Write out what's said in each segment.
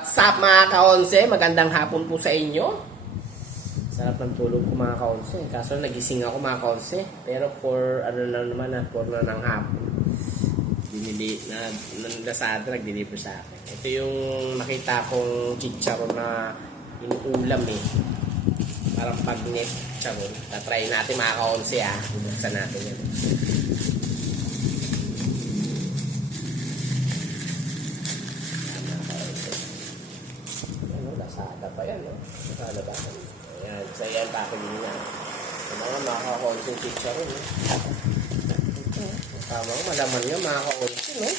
What's up mga kaonse? Magandang hapon po sa inyo. Sarap ng tulog ko mga kaonse. Kaso nagising ako mga kaonse. Pero for ano na naman na, for na ng hapon. Dinili na nandasada, nag-deliver sa akin. Ito yung nakita kong chicharon na inuulam eh. Parang pagnet chicharon. Tatry natin mga kaonse ah. Bubuksan natin yan. Lazada pa yan, no? Lazada pa. Ayan, so yan, packaging niya. Yung mga makaka-consum picture rin, no? Tama ko, malaman nga makaka-consum, no?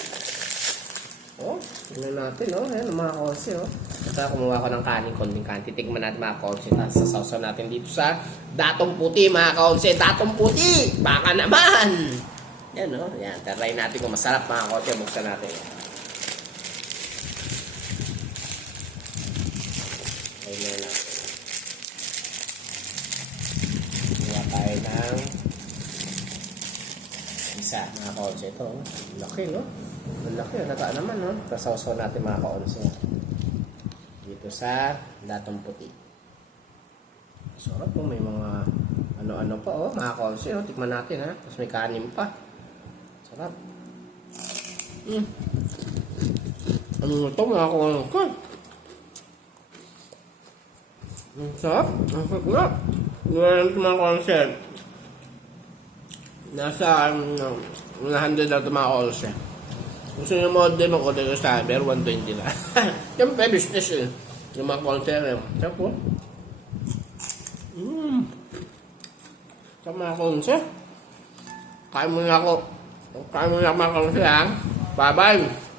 Oh, tingnan natin, no? Ayan, makaka-consum, no? Ito, kumuha ko ng kanin, konting kanin. Titigman natin makaka-consum. Tapos sasawsaw natin dito sa datong puti, makaka-consum. Datong puti! Baka naman! Yan, no? Yan, try natin kung masarap makaka-consum. Buksan natin. Ayan na. Kuha tayo ng isa, mga kaonse. Ito, laki, no? Laki, nata naman, no? Kasawsaw natin, mga kaonse. Dito sa datong puti. Sarap po, may mga ano-ano pa, oh, mga kaonse. Oh. Tikman natin, ha? Tapos may kanin pa. Sarap. Ano ito, mga kaonse? Ang sarap. Ang sarap nga. Ngayon ito mga konser. Nasa 100 na ito mga konser. Gusto nyo model, mag-order ko sa Saber, 120 na. Siyempre, business eh. Yung mga konser eh. Sarap po. Sa mga konser. Kain mo na ako. Kain mo na mga konser ha. Bye-bye.